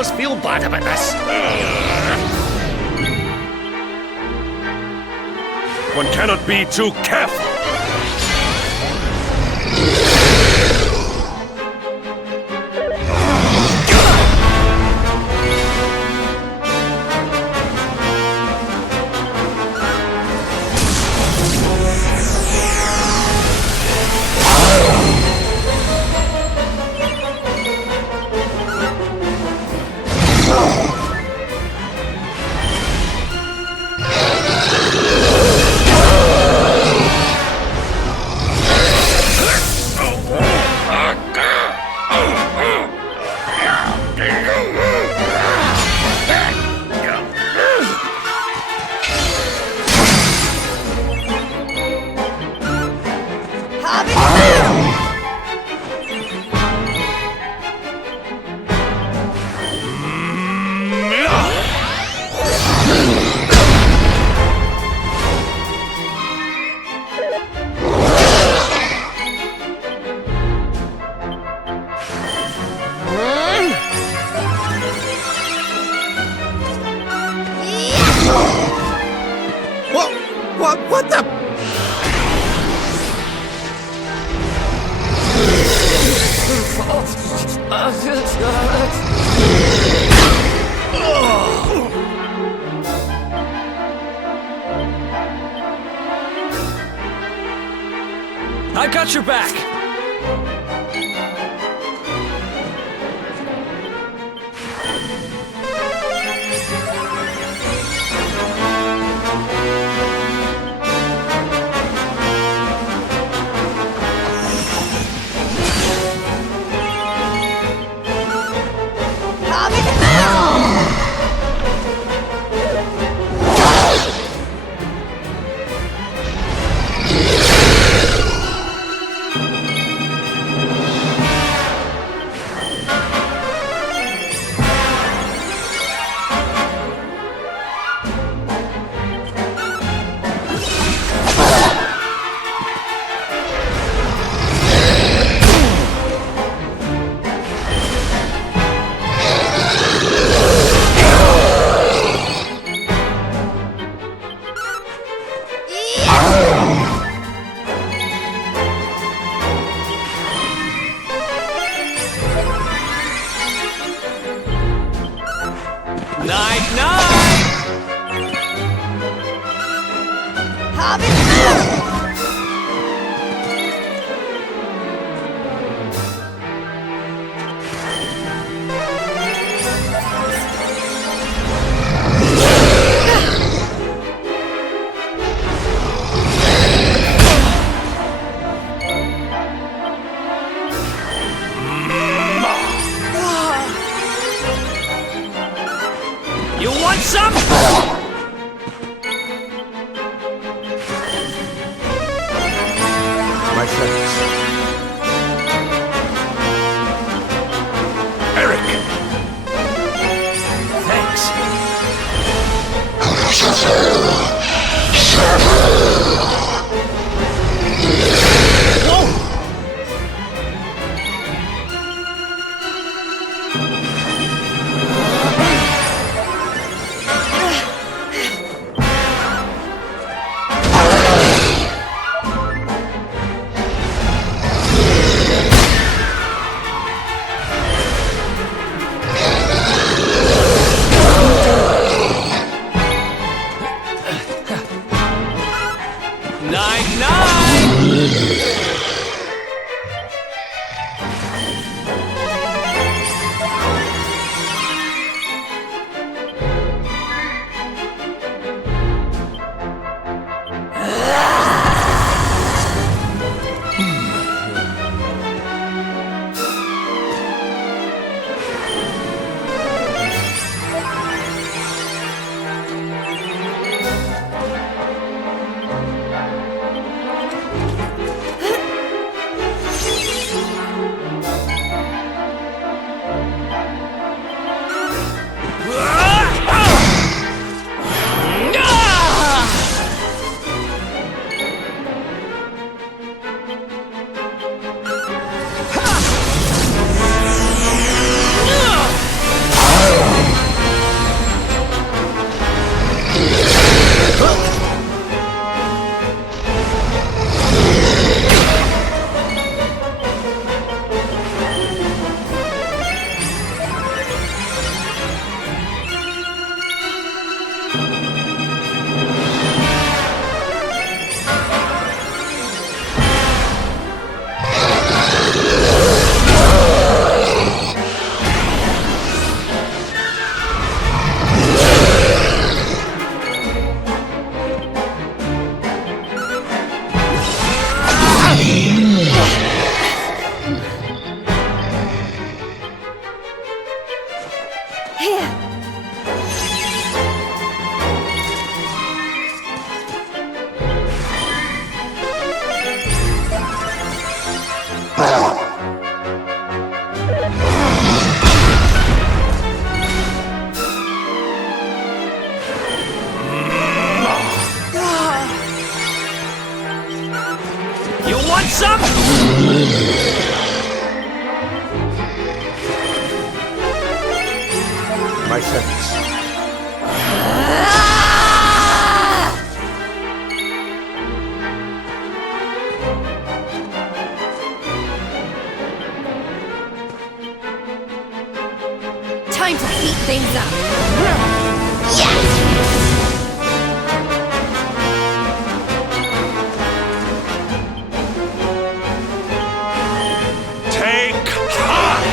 us feel bad about this. One cannot be too careful. What the? I got your back! You want some? My friends. Eric! Thanks. my sentence. Time to heat things up. Yes! Take heart!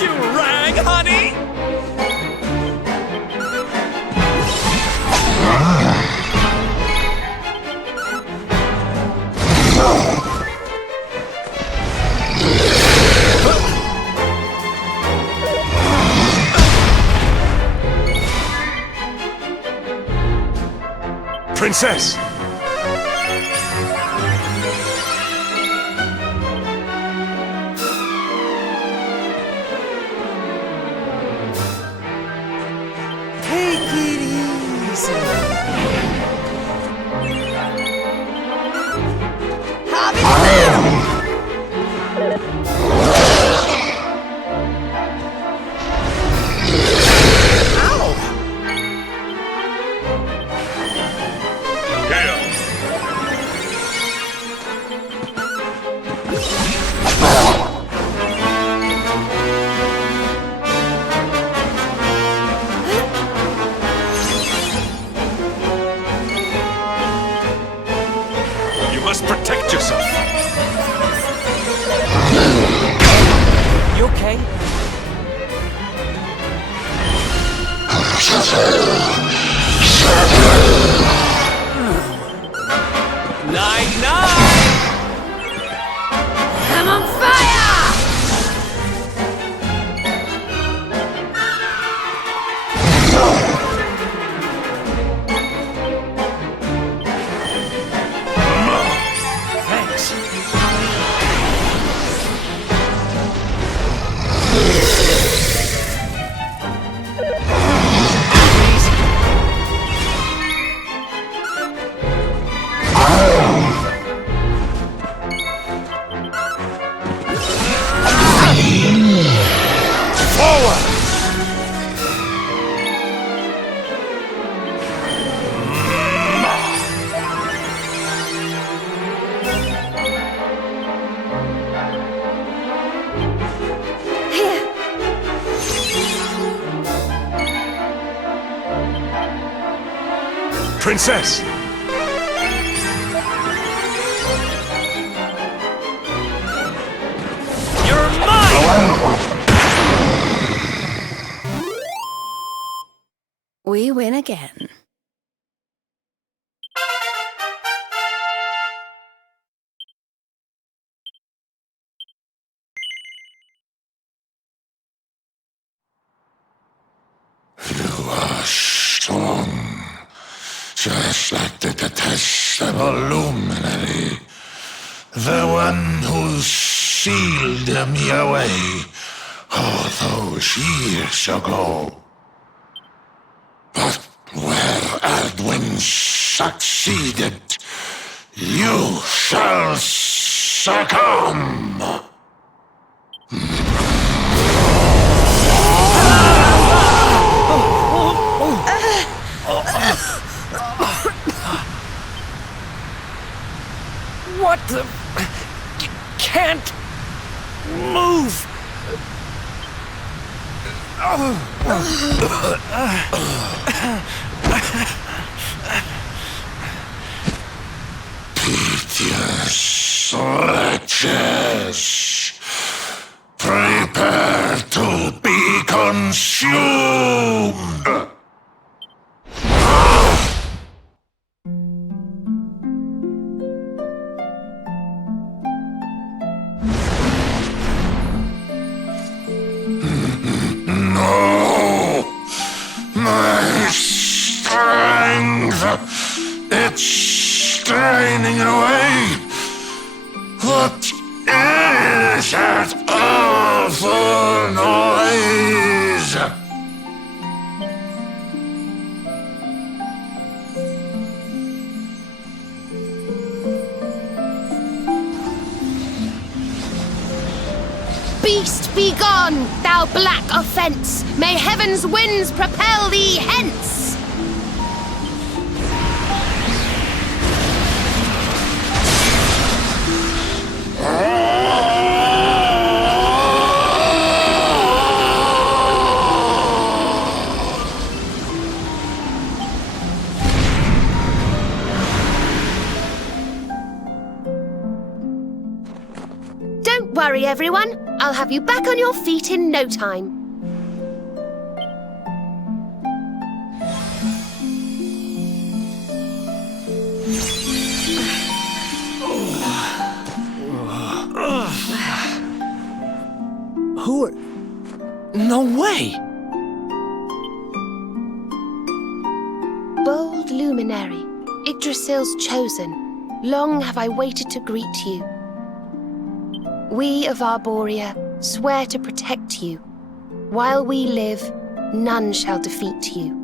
You rang, honey? Princess! Take it easy. You must protect yourself. You okay? Night-night! I'm on fire! Thanks. Princess! You're mine! we win again. You are strong, just like the detestable luminary, the one who sealed me away all those years ago. But where Aldwin succeeded, you shall succumb. What the... Can't... move! Piteous wretches, prepare to be consumed! My strength, it's straining away. What is that awful noise? Beast, be gone, thou black offence! May heaven's winds propel thee hence! Don't worry, everyone. I'll have you back on your feet in no time. Who are... No way! Bold luminary, Yggdrasil's chosen, long have I waited to greet you. We of Arborea swear to protect you. While we live, none shall defeat you.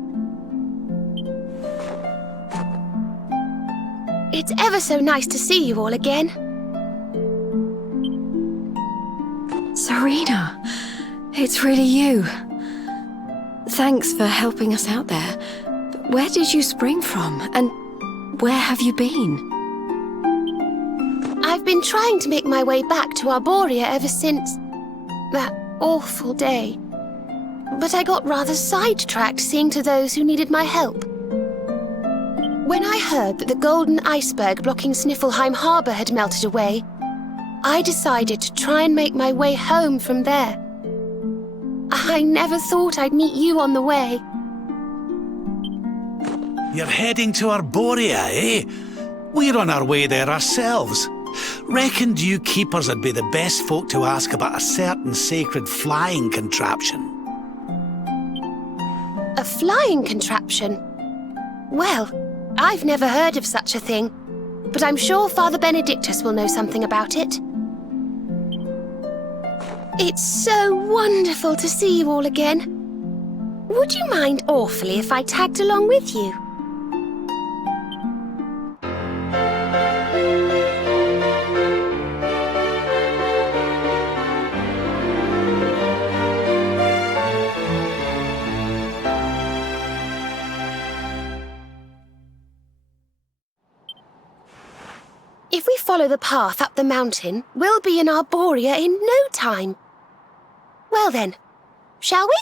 It's ever so nice to see you all again. Serena, it's really you. Thanks for helping us out there. But where did you spring from? And where have you been? I've been trying to make my way back to Arborea ever since that awful day. But I got rather sidetracked seeing to those who needed my help. When I heard that the golden iceberg blocking Sniffelheim Harbour had melted away, I decided to try and make my way home from there. I never thought I'd meet you on the way. You're heading to Arborea, eh? We're on our way there ourselves. Reckoned you keepers would be the best folk to ask about a certain sacred flying contraption. A flying contraption? Well, I've never heard of such a thing, but I'm sure Father Benedictus will know something about it. It's so wonderful to see you all again. Would you mind awfully if I tagged along with you? If we follow the path up the mountain, we'll be in Arborea in no time. Well then, shall we?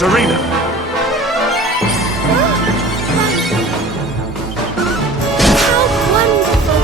Serena! How wonderful!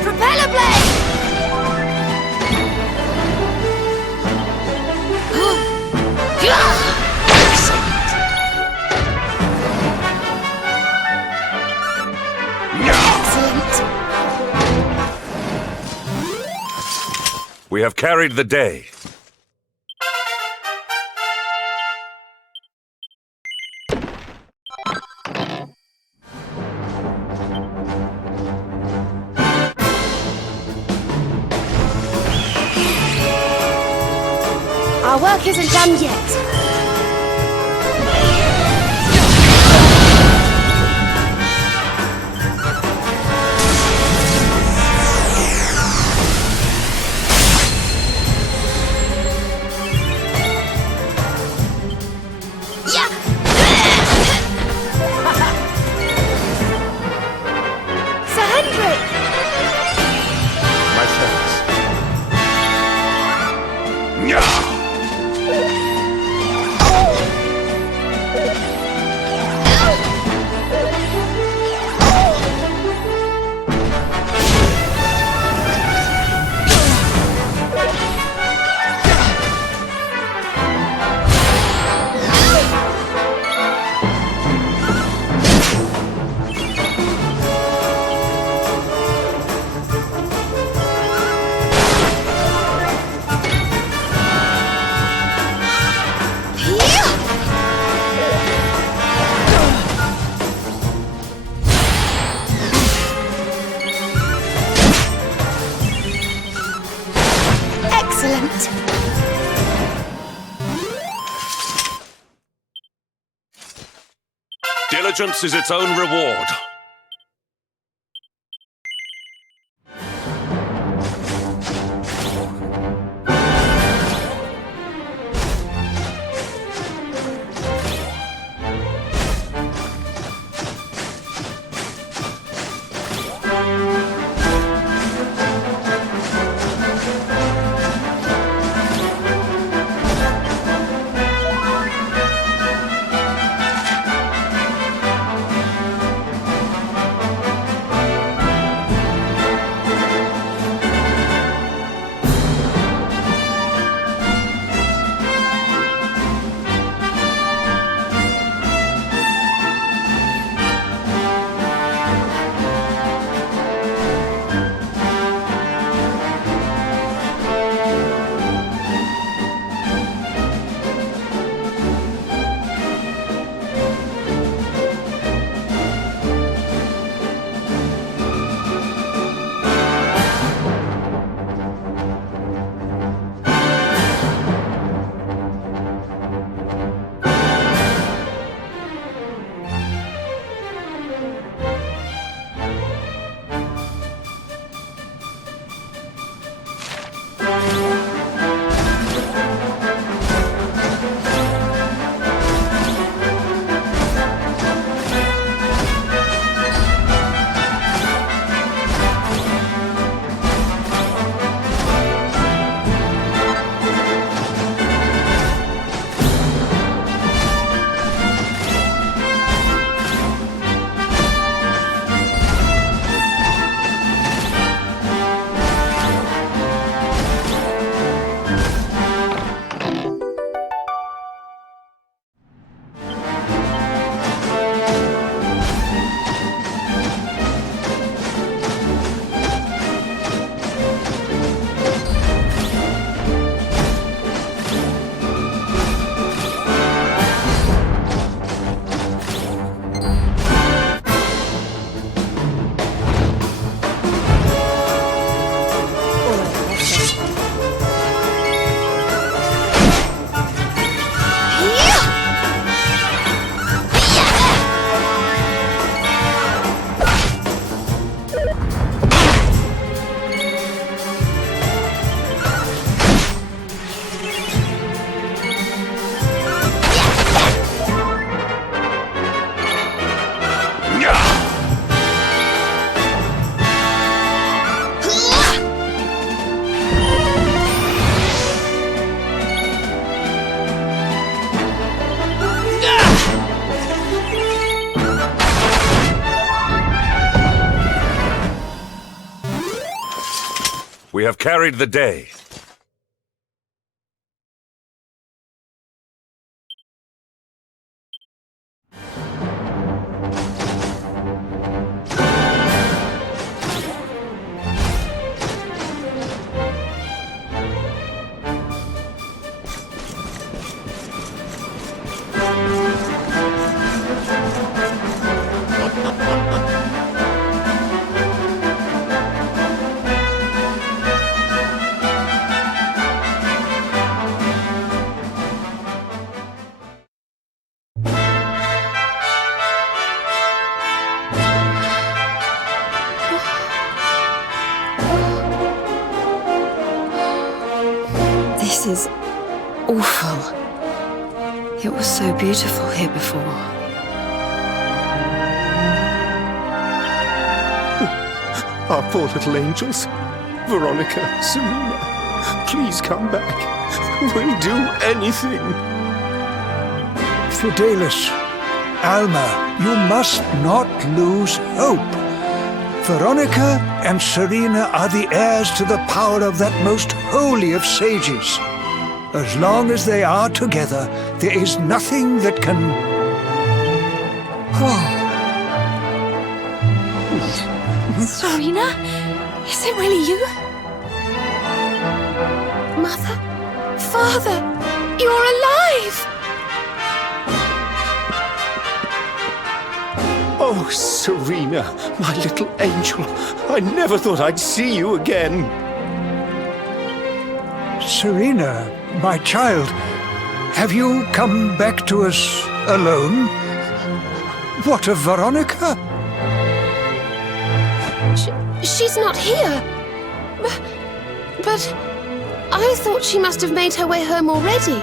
Propeller blade! Excellent. We have carried the day. Our work isn't done yet. Yeah! Sir Hendrik! My thanks. Yeah! Excellent. Diligence is its own reward. We have carried the day. This is awful. It was so beautiful here before. Our poor little angels. Veronica, Serena, please come back. We'll do anything. Fidelis, Alma, you must not lose hope. Veronica and Serena are the heirs to the power of that most holy of sages. As long as they are together, there is nothing that can... Oh. Serena? Is it really you? Mother? Father? You're alive! Oh, Serena, my little angel. I never thought I'd see you again. Serena, my child, have you come back to us alone? What of Veronica? She's not here. But I thought she must have made her way home already.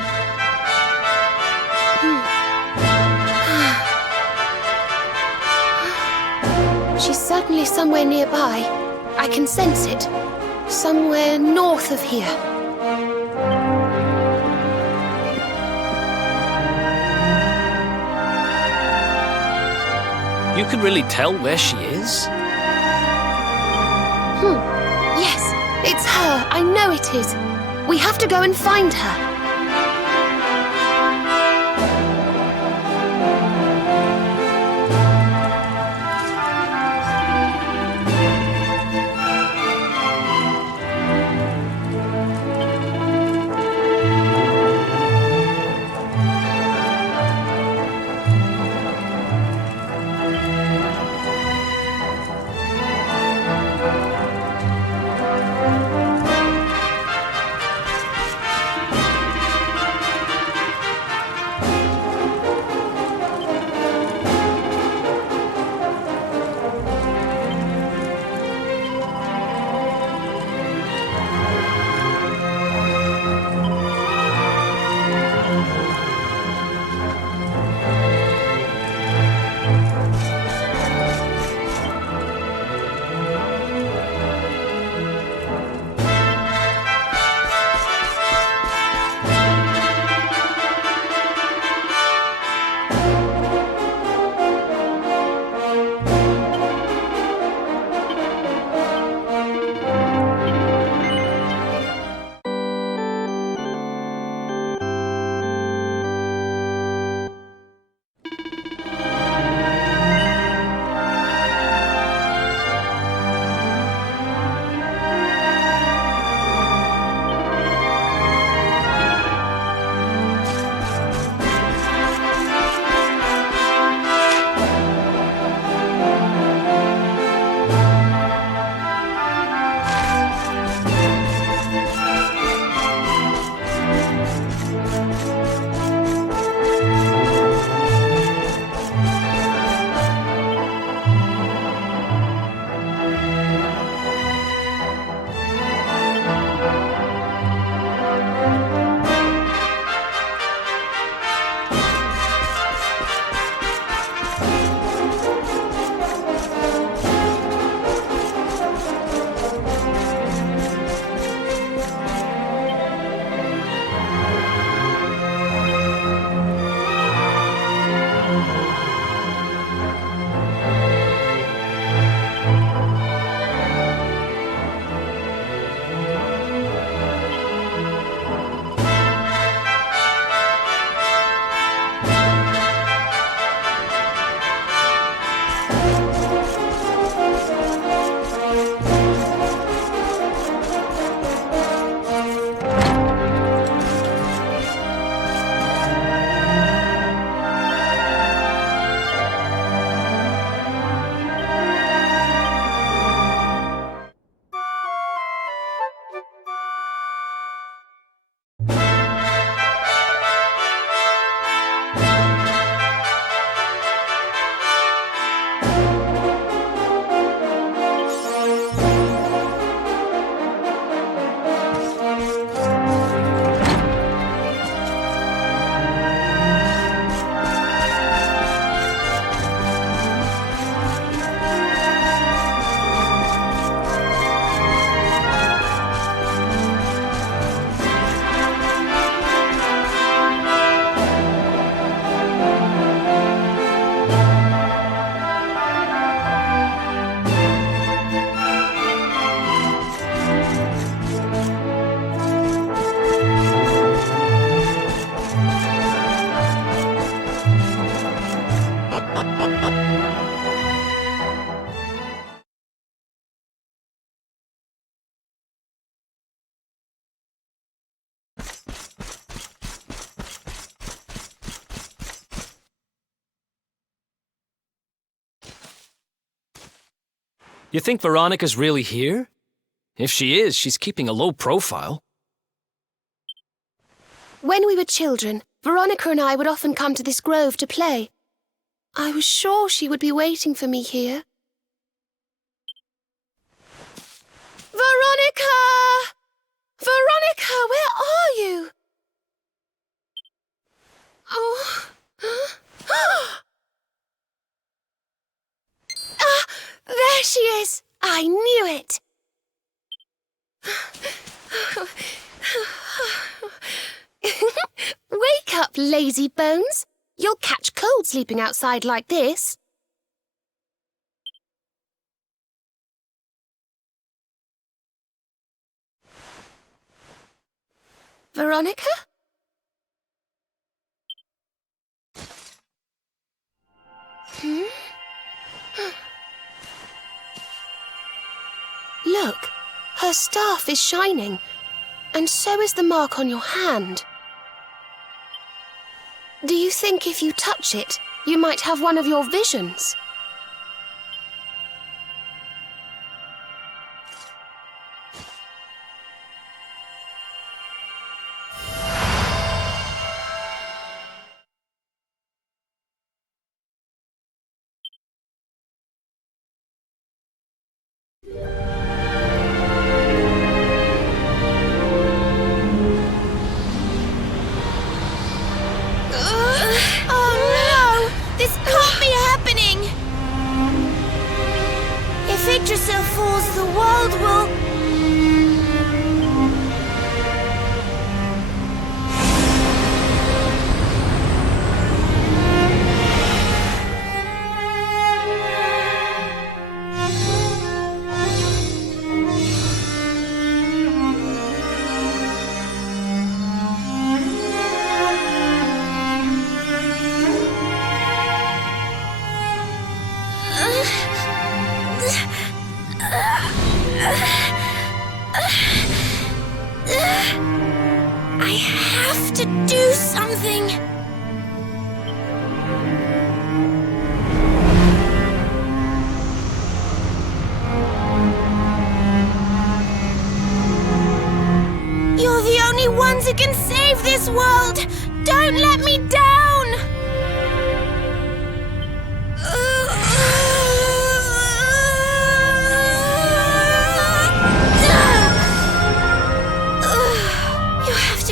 She's certainly somewhere nearby. I can sense it. Somewhere north of here. You can really tell where she is? Yes, it's her. I know it is. We have to go and find her. You think Veronica's really here? If she is, she's keeping a low profile. When we were children, Veronica and I would often come to this grove to play. I was sure she would be waiting for me here. Veronica! Veronica, where are you? Oh. Ah, there she is! I knew it! Wake up, lazy bones. You'll catch cold sleeping outside like this. Veronica? Look, her staff is shining, and so is the mark on your hand. Do you think if you touch it, you might have one of your visions? Falls, the world will... I have to do something. You're the only ones who can save this world. Don't let me down.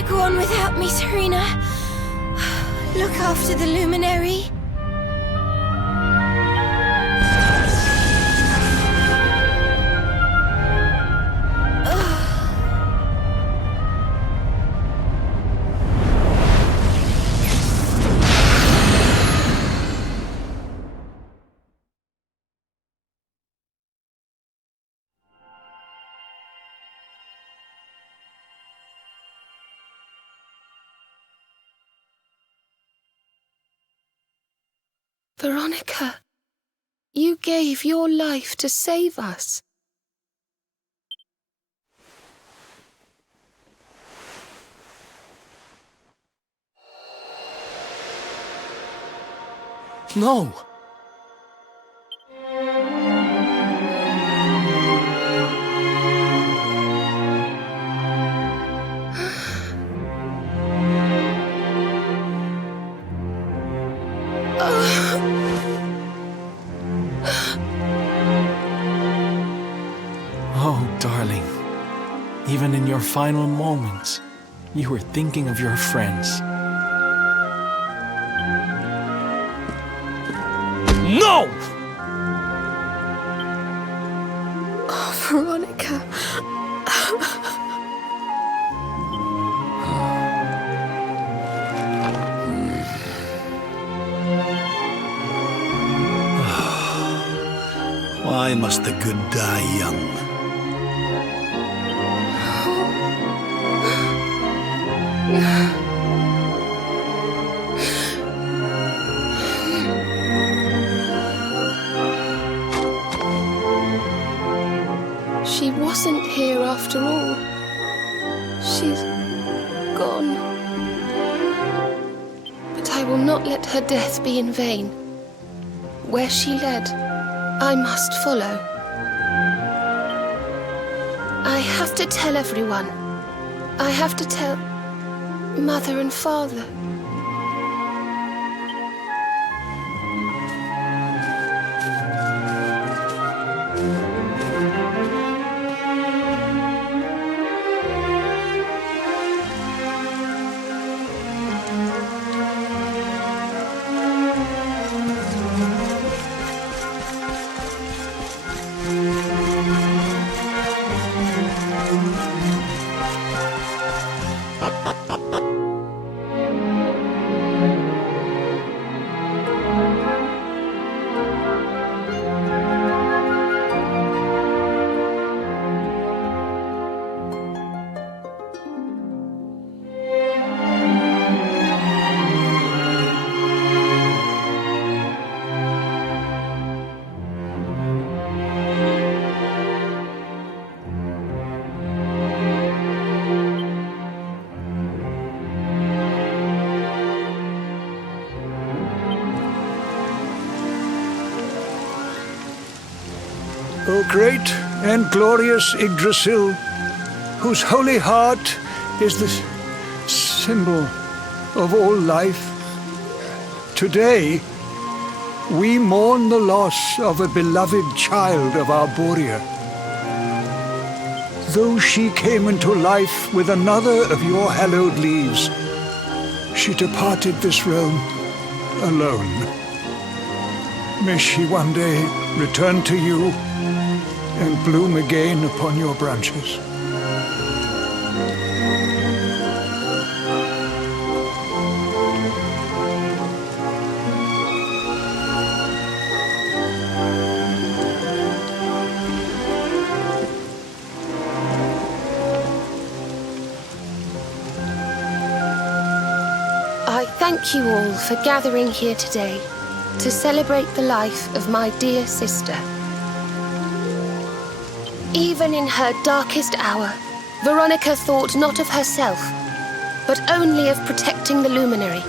Go on without me, Serena. Look after the luminary. Veronica, you gave your life to save us. No! Oh, darling. Even in your final moments, you were thinking of your friends. No! Oh, Veronica. Why must the good die young? wasn't here after all. She's gone. But I will not let her death be in vain. Where she led, I must follow. I have to tell everyone. I have to tell Mother and Father. O great and glorious Yggdrasil, whose holy heart is the symbol of all life, today we mourn the loss of a beloved child of Arborea. Though she came into life with another of your hallowed leaves, she departed this realm alone. May she one day return to you and bloom again upon your branches. I thank you all for gathering here today to celebrate the life of my dear sister. Even in her darkest hour, Veronica thought not of herself, but only of protecting the luminary.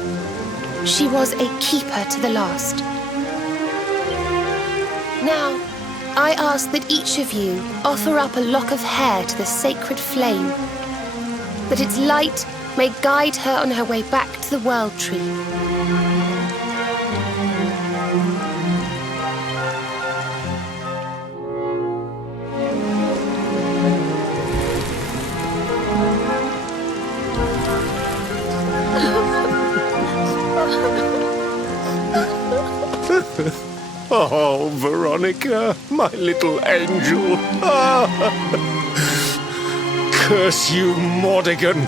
She was a keeper to the last. Now, I ask that each of you offer up a lock of hair to the sacred flame, that its light may guide her on her way back to the World Tree. Oh, Veronica, my little angel. Curse you, Mordigan.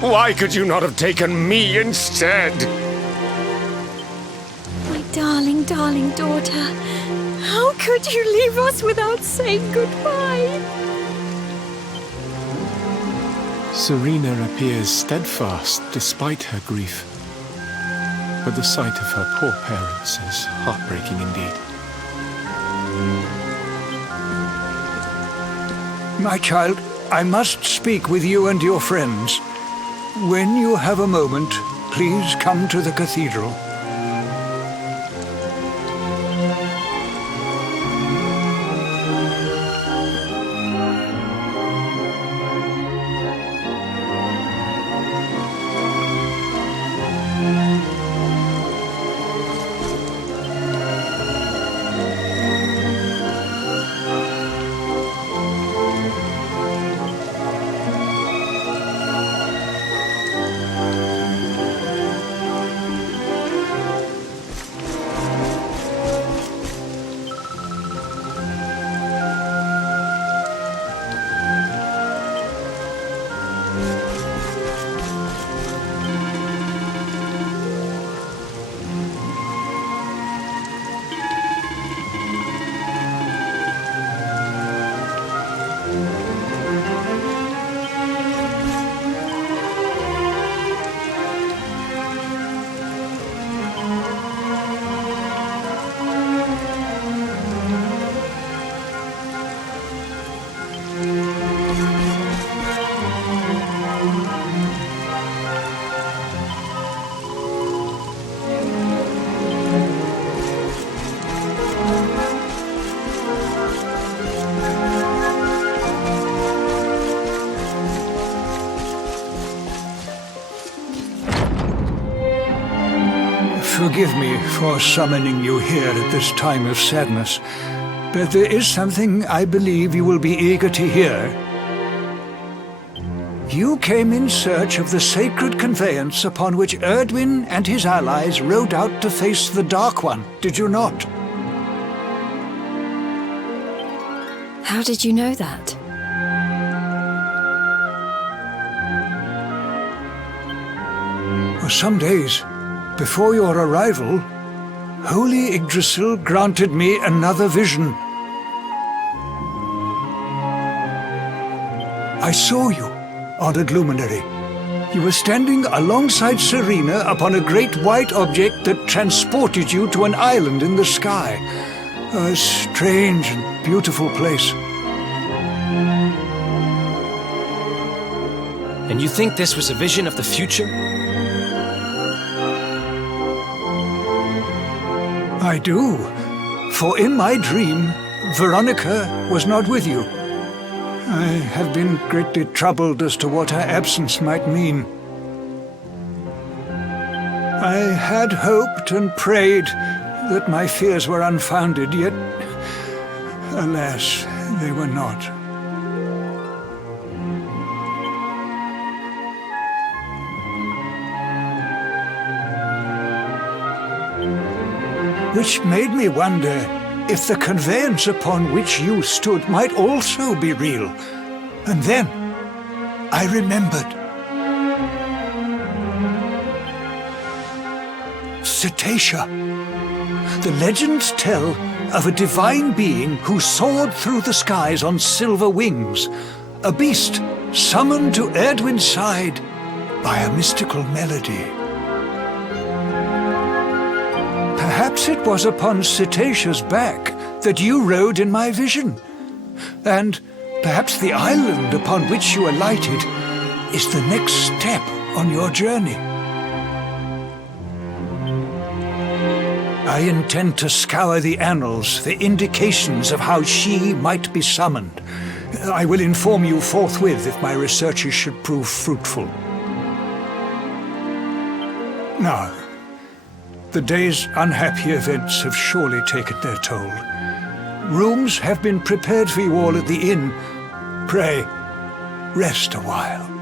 Why could you not have taken me instead? My darling, darling daughter. How could you leave us without saying goodbye? Serena appears steadfast despite her grief. But the sight of her poor parents is heartbreaking indeed. My child, I must speak with you and your friends. When you have a moment, please come to the cathedral. forgive me for summoning you here at this time of sadness, but there is something I believe you will be eager to hear. You came in search of the sacred conveyance upon which Erdwin and his allies rode out to face the Dark One, did you not? How did you know that? For some days before your arrival, Holy Yggdrasil granted me another vision. I saw you, honored luminary. You were standing alongside Serena upon a great white object that transported you to an island in the sky. A strange and beautiful place. And you think this was a vision of the future? I do, for in my dream, Veronica was not with you. I have been greatly troubled as to what her absence might mean. I had hoped and prayed that my fears were unfounded, yet, alas, they were not. Which made me wonder if the conveyance upon which you stood might also be real. And then I remembered. Cetacea. The legends tell of a divine being who soared through the skies on silver wings, a beast summoned to Erdwin's side by a mystical melody. Perhaps it was upon Cetacea's back that you rode in my vision. And perhaps the island upon which you alighted is the next step on your journey. I intend to scour the annals for indications of how she might be summoned. I will inform you forthwith if my researches should prove fruitful. Now, the day's unhappy events have surely taken their toll. Rooms have been prepared for you all at the inn. Pray, rest a while.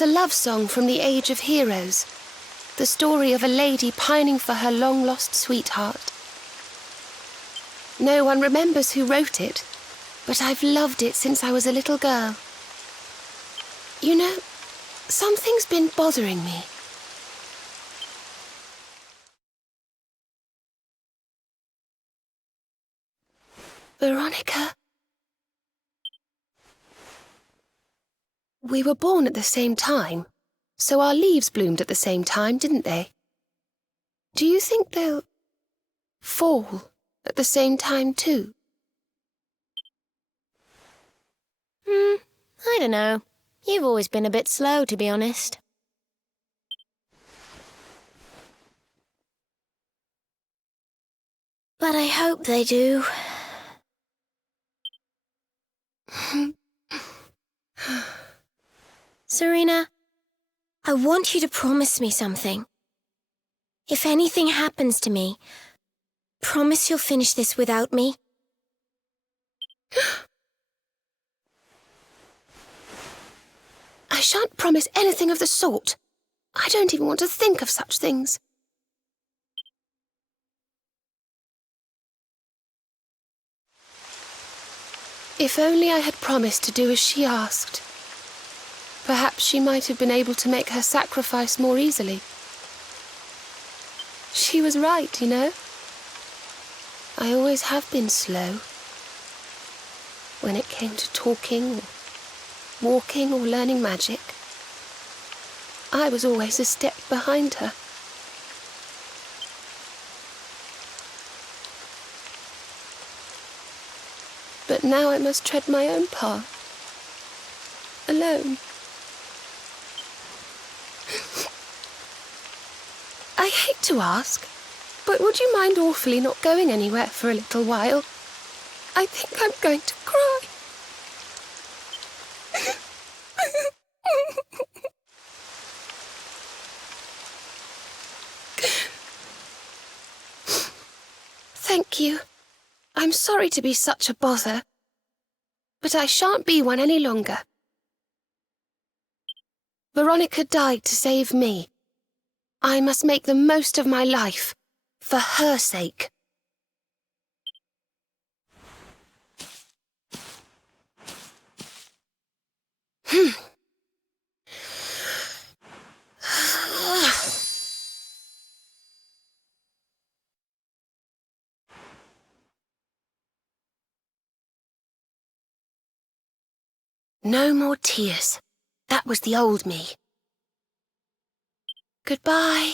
It's a love song from the Age of Heroes. The story of a lady pining for her long-lost sweetheart. No one remembers who wrote it, but I've loved it since I was a little girl. You know, something's been bothering me. Veronica. We were born at the same time, so our leaves bloomed at the same time, didn't they? Do you think they'll fall at the same time too? I don't know. You've always been a bit slow, to be honest. But I hope they do. Serena, I want you to promise me something. If anything happens to me, promise you'll finish this without me. I shan't promise anything of the sort. I don't even want to think of such things. If only I had promised to do as she asked. Perhaps she might have been able to make her sacrifice more easily. She was right, you know. I always have been slow. When it came to talking, or walking, or learning magic, I was always a step behind her. But now I must tread my own path, alone. I hate to ask, but would you mind awfully not going anywhere for a little while? I think I'm going to cry. Thank you. I'm sorry to be such a bother, but I shan't be one any longer. Veronica died to save me. I must make the most of my life, for her sake. No more tears. That was the old me. Goodbye.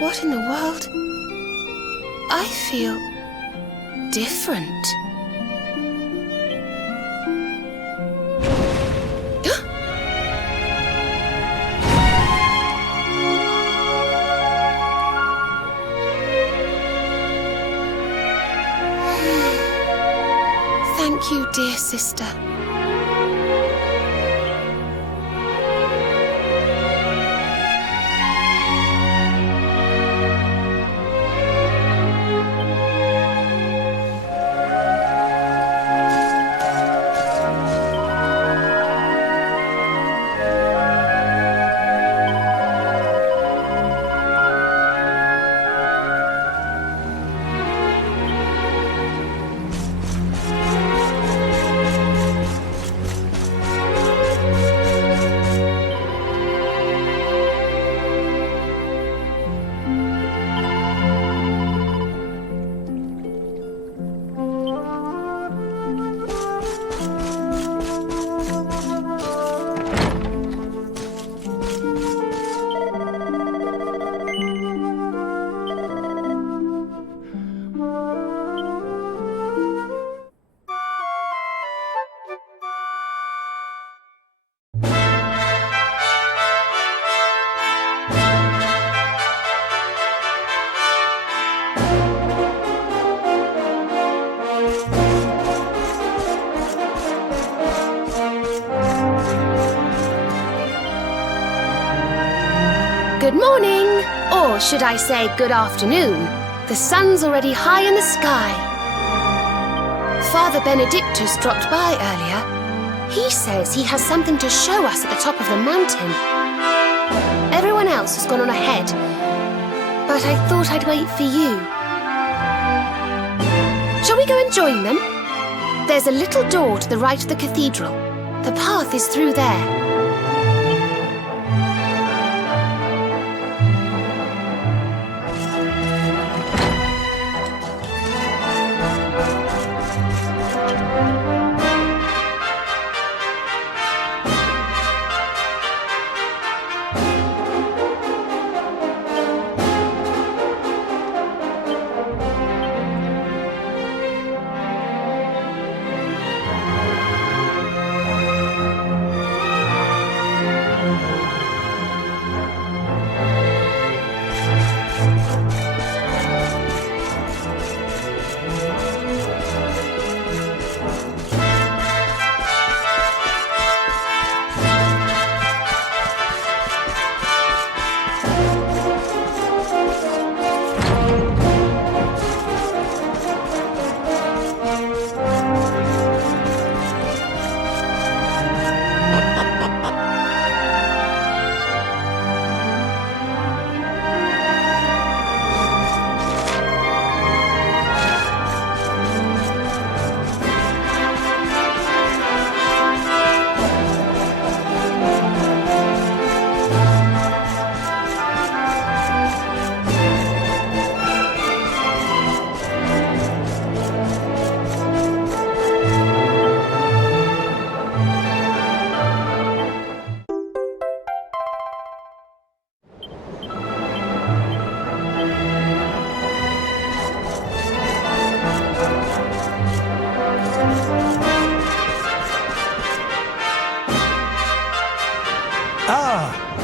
What in the world? I feel different. Thank you, dear sister. Good morning, or should I say good afternoon? The sun's already high in the sky. Father Benedictus dropped by earlier. He says he has something to show us at the top of the mountain. Everyone else has gone on ahead, but I thought I'd wait for you. Shall we go and join them? There's a little door to the right of the cathedral. The path is through there.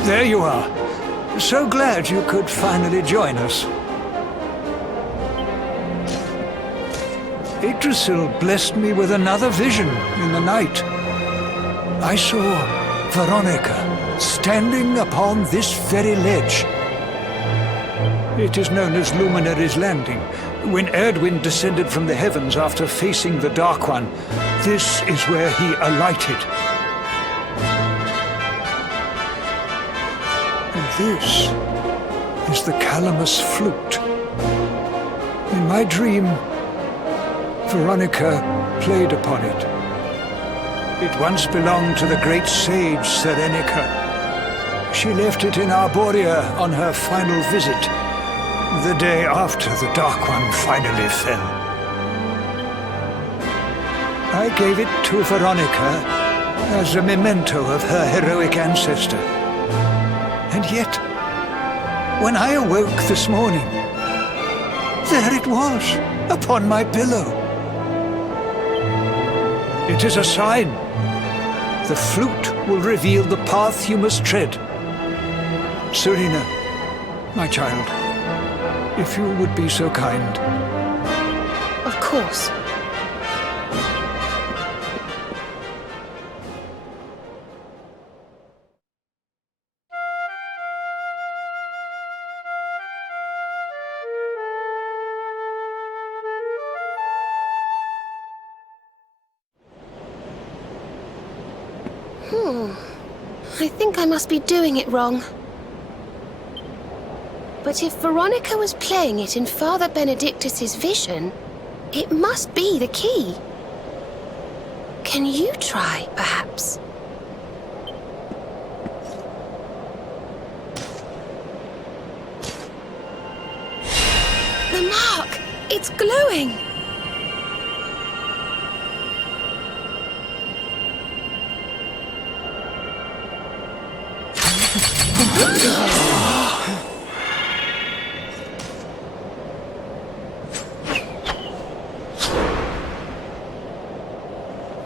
There you are. So glad you could finally join us. Yggdrasil blessed me with another vision in the night. I saw Veronica standing upon this very ledge. It is known as Luminary's Landing. When Erdwin descended from the heavens after facing the Dark One, this is where he alighted. This is the Calamus flute. In my dream, Veronica played upon it. It once belonged to the great sage Serenica. She left it in Arborea on her final visit, the day after the Dark One finally fell. I gave it to Veronica as a memento of her heroic ancestor. And yet, when I awoke this morning, there it was, upon my pillow. It is a sign. The flute will reveal the path you must tread. Serena, my child, if you would be so kind. Of course. I think I must be doing it wrong. But if Veronica was playing it in Father Benedictus's vision, it must be the key. Can you try, perhaps? The mark! It's glowing!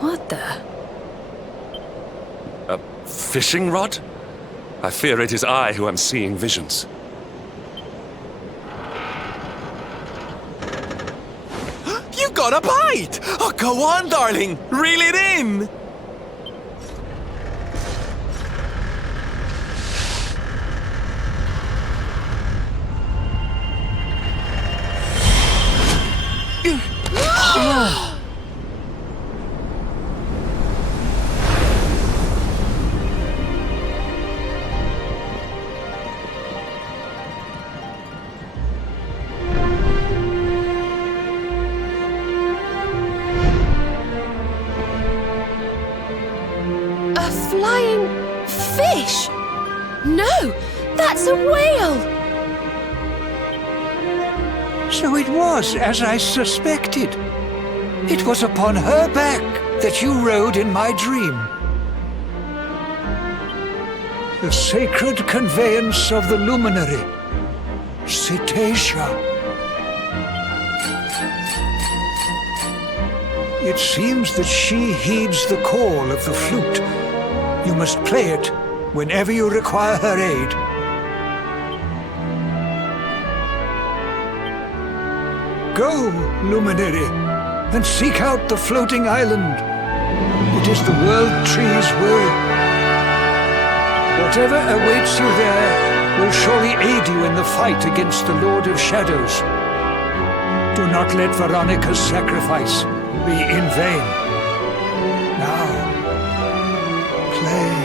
What the? A fishing rod? I fear it is I who am seeing visions. You got a bite! Oh, go on, darling! Reel it in! No! That's a whale! So it was as I suspected. It was upon her back that you rode in my dream. The sacred conveyance of the luminary, Cetacea. It seems that she heeds the call of the flute. You must play it whenever you require her aid. Go, luminary, and seek out the floating island. It is the World Tree's will. Whatever awaits you there will surely aid you in the fight against the Lord of Shadows. Do not let Veronica's sacrifice be in vain. Now, play.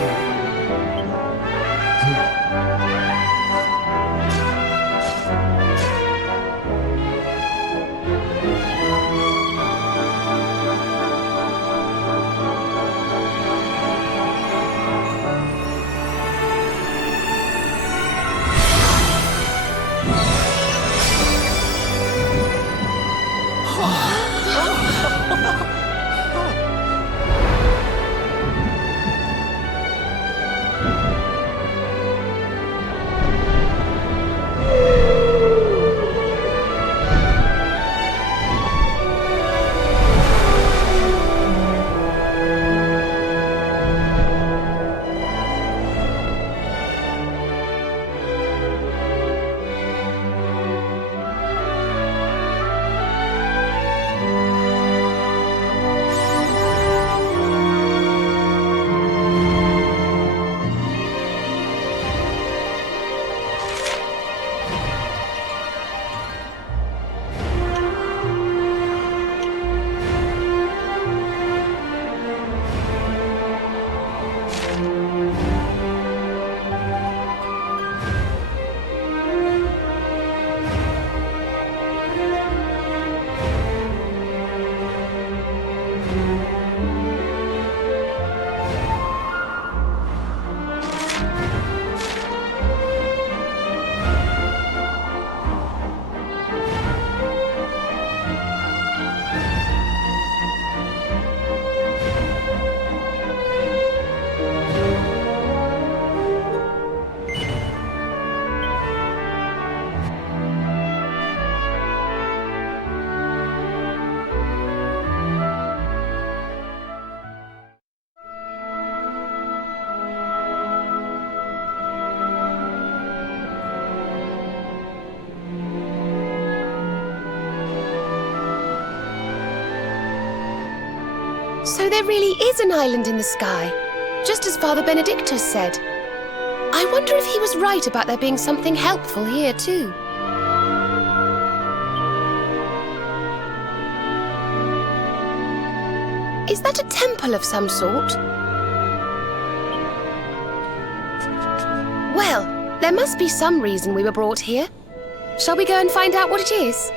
So there really is an island in the sky, just as Father Benedictus said. I wonder if he was right about there being something helpful here too. Is that a temple of some sort? Well, there must be some reason we were brought here. Shall we go and find out what it is?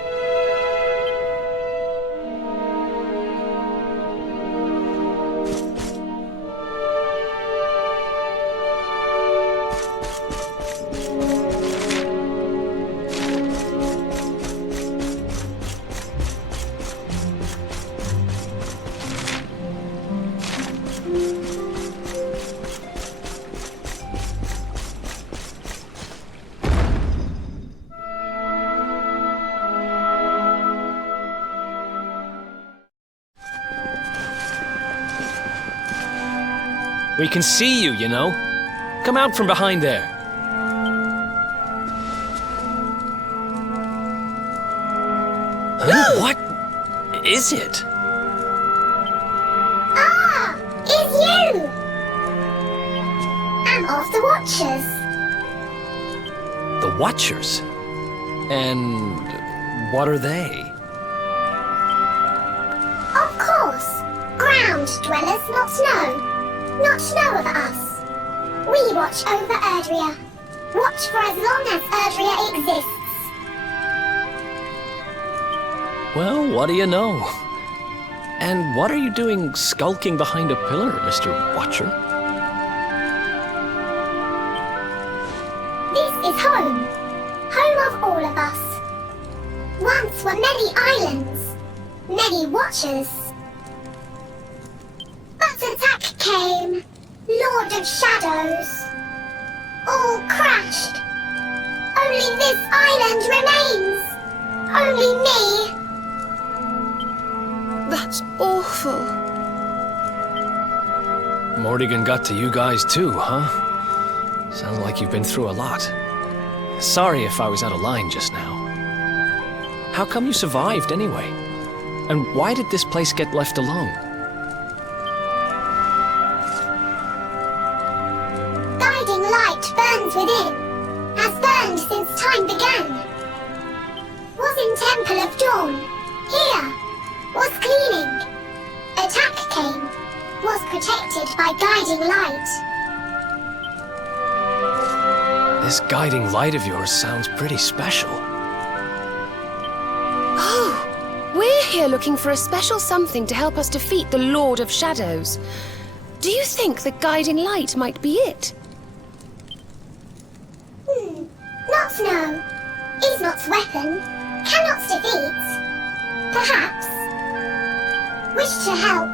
We can see you, you know. Come out from behind there. Huh? What is it? Ah! It's you! I'm of the Watchers. The Watchers? And what are they? Of course. Ground dwellers, not snow. Not know of us. We watch over Erdrea. Watch for as long as Erdrea exists. Well, what do you know? And what are you doing skulking behind a pillar, Mr. Watcher? This is home. Home of all of us. Once were many islands, many watchers. But attack came, Lord of Shadows. All crashed. Only this island remains. Only me. That's awful. Morrigan got to you guys too, huh? Sounds like you've been through a lot. Sorry if I was out of line just now. How come you survived anyway? And why did this place get left alone? Guiding light burns within, has burned since time began. Was in Temple of Dawn, here, was cleaning. Attack came, was protected by guiding light. This guiding light of yours sounds pretty special. Oh, we're here looking for a special something to help us defeat the Lord of Shadows. Do you think the guiding light might be it? Not know. Is not's weapon, cannot defeat. Perhaps. Wish to help,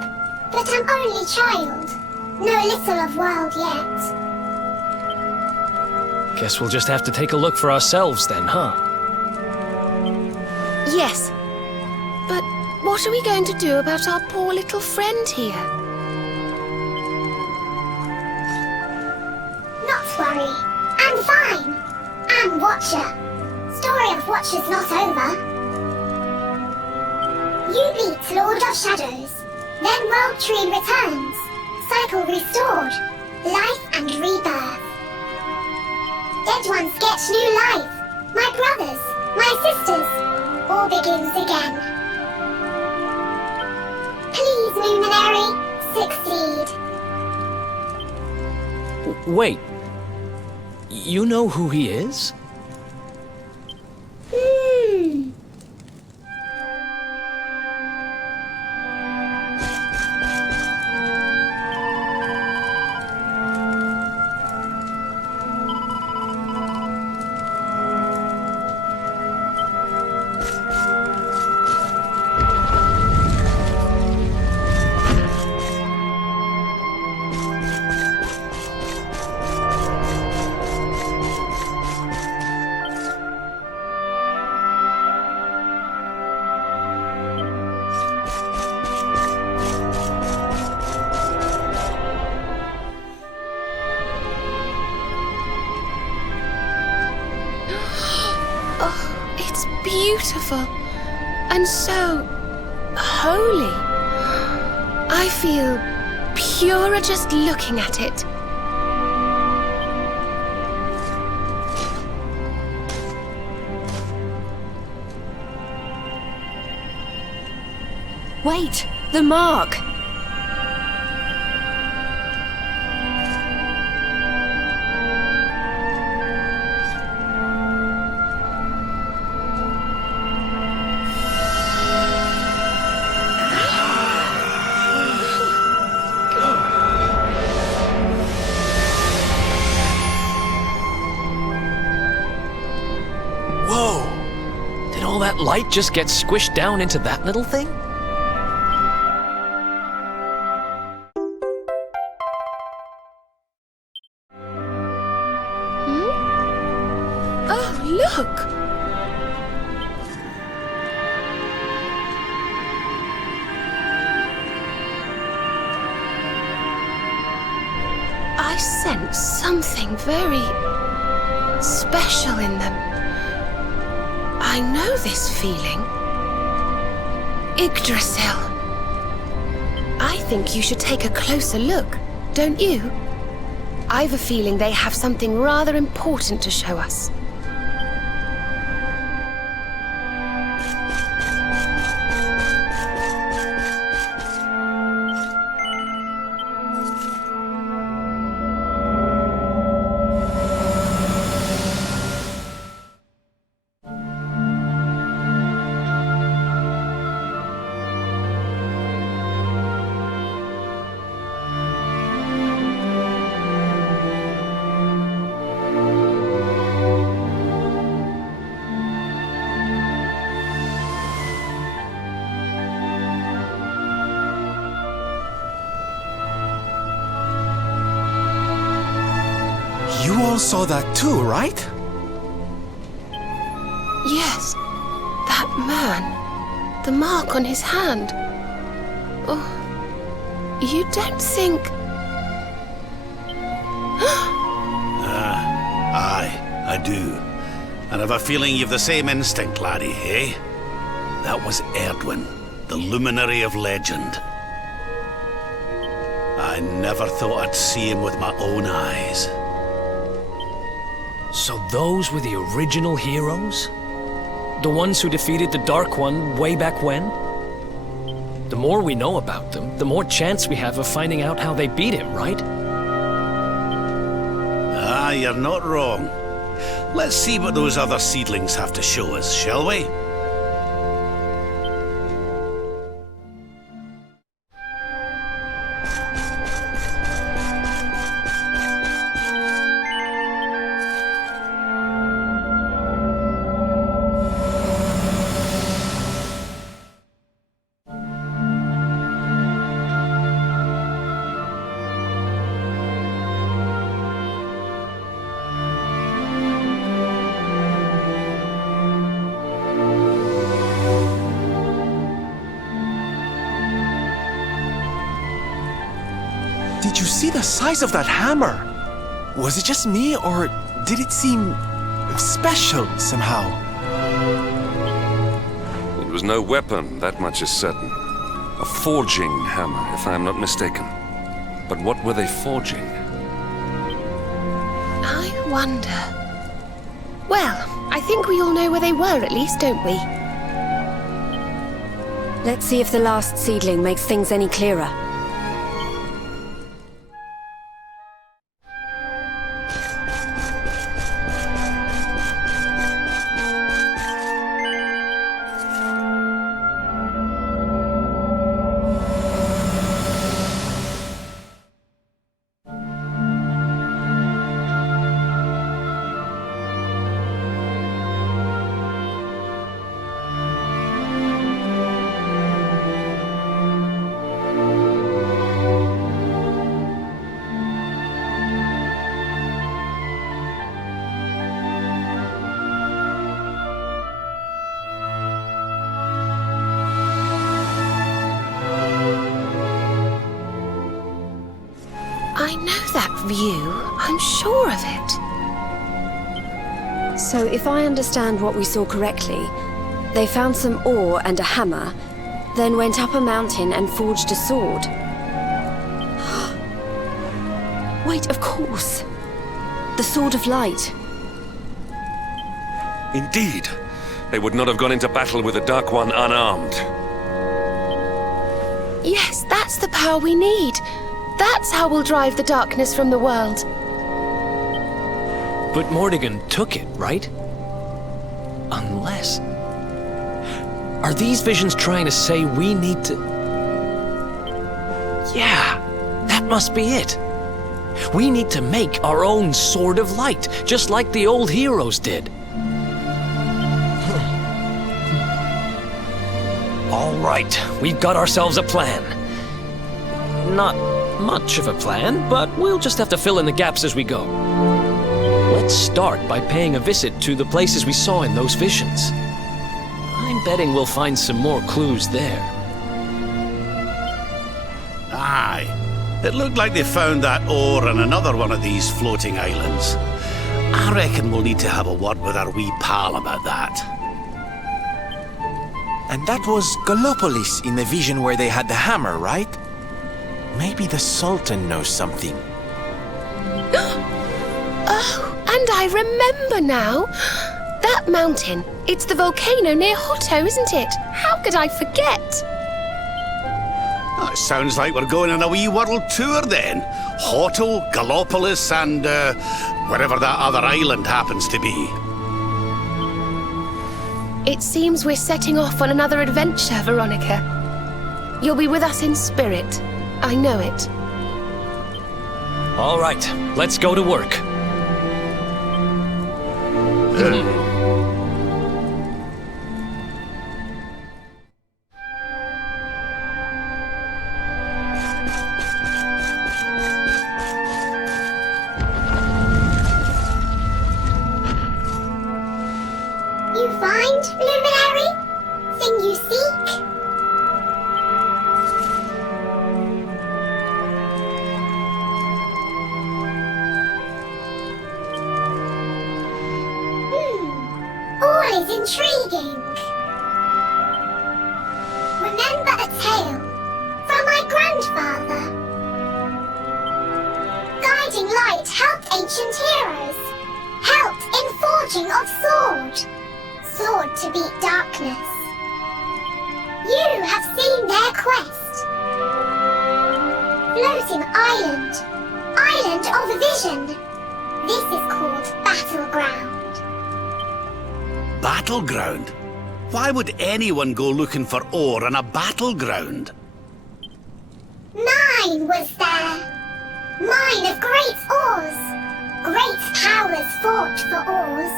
but am only child. Know little of world yet. Guess we'll just have to take a look for ourselves then, huh? Yes. But what are we going to do about our poor little friend here? Not worry. I'm fine. I'm Watcher. Story of Watcher's not over. You beat Lord of Shadows. Then World Tree returns. Cycle restored. Life and rebirth. Dead ones get new life. My brothers, my sisters. All begins again. Please, Luminary, succeed. Wait. You know who he is? Beautiful and so holy. I feel purer just looking at it. Wait, the mark! Light just gets squished down into that little thing? Oh, look! I sense something very special in them. I know this feeling. Yggdrasil. I think you should take a closer look, don't you? I've a feeling they have something rather important to show us. You all saw that too, right? Yes, that man. The mark on his hand. Oh, you don't think... Aye, I do. And I've a feeling you've the same instinct, laddie, eh? That was Erdwin, the luminary of legend. I never thought I'd see him with my own eyes. So those were the original heroes? The ones who defeated the Dark One way back when? The more we know about them, the more chance we have of finding out how they beat him, right? Ah, you're not wrong. Let's see what those other seedlings have to show us, shall we? Did you see the size of that hammer? Was it just me, or did it seem special somehow? It was no weapon, that much is certain. A forging hammer, if I am not mistaken. But what were they forging? I wonder... Well, I think we all know where they were at least, don't we? Let's see if the last seedling makes things any clearer. I know that view. I'm sure of it. So if I understand what we saw correctly, they found some ore and a hammer, then went up a mountain and forged a sword. Wait, of course. The Sword of Light. Indeed. They would not have gone into battle with the Dark One unarmed. Yes, that's the power we need. That's how we'll drive the darkness from the world. But Mordegon took it, right? Unless... Are these visions trying to say we need to... Yeah, that must be it. We need to make our own Sword of Light, just like the old heroes did. All right, we've got ourselves a plan. Not much of a plan, but we'll just have to fill in the gaps as we go. Let's start by paying a visit to the places we saw in those visions. I'm betting we'll find some more clues there. Aye. It looked like they found that ore on another one of these floating islands. I reckon we'll need to have a word with our wee pal about that. And that was Gallopolis in the vision where they had the hammer, right? Maybe the Sultan knows something. Oh, and I remember now. That mountain, it's the volcano near Hotto, isn't it? How could I forget? Oh, it sounds like we're going on a wee world tour then. Hotto, Gallopolis, and wherever that other island happens to be. It seems we're setting off on another adventure, Veronica. You'll be with us in spirit. I know it. All right, let's go to work. intriguing. Remember a tale from my grandfather. Guiding light helped ancient heroes, helped in forging of sword to beat darkness. You have seen their quest. Floating island of vision. This is called Battleground. Battleground? Why would anyone go looking for ore on a battleground? Mine was there. Mine of great ores. Great powers fought for ores.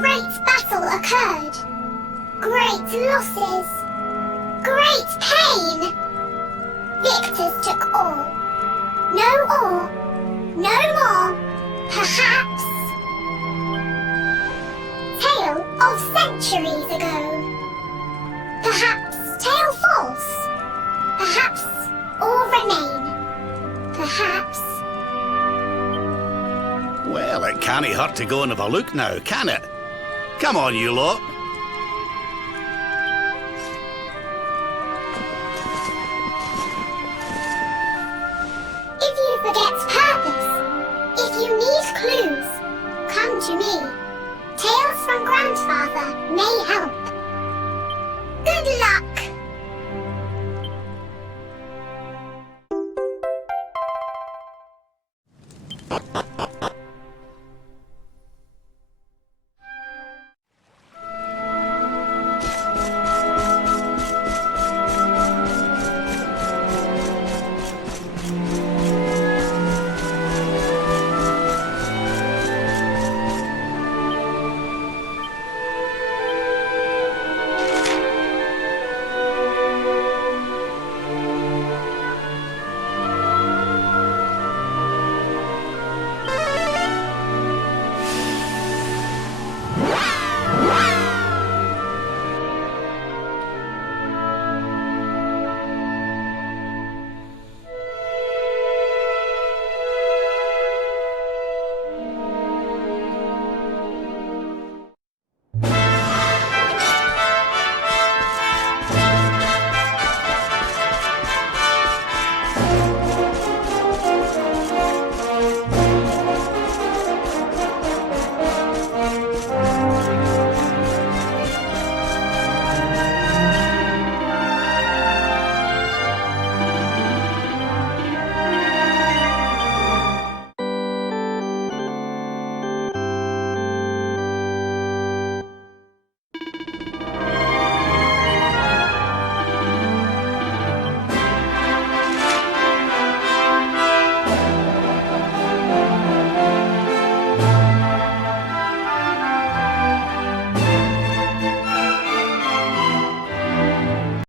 Great battle occurred. Great losses. Great pain. Victors took all. No ore. No more. Perhaps. Tale of centuries ago. Perhaps tale false. Perhaps all remain. Perhaps. Well, it can't hurt to go and have a look now, can it? Come on, you lot. If you forget purpose, if you need clues, come to me. Tales from Grandfather may help.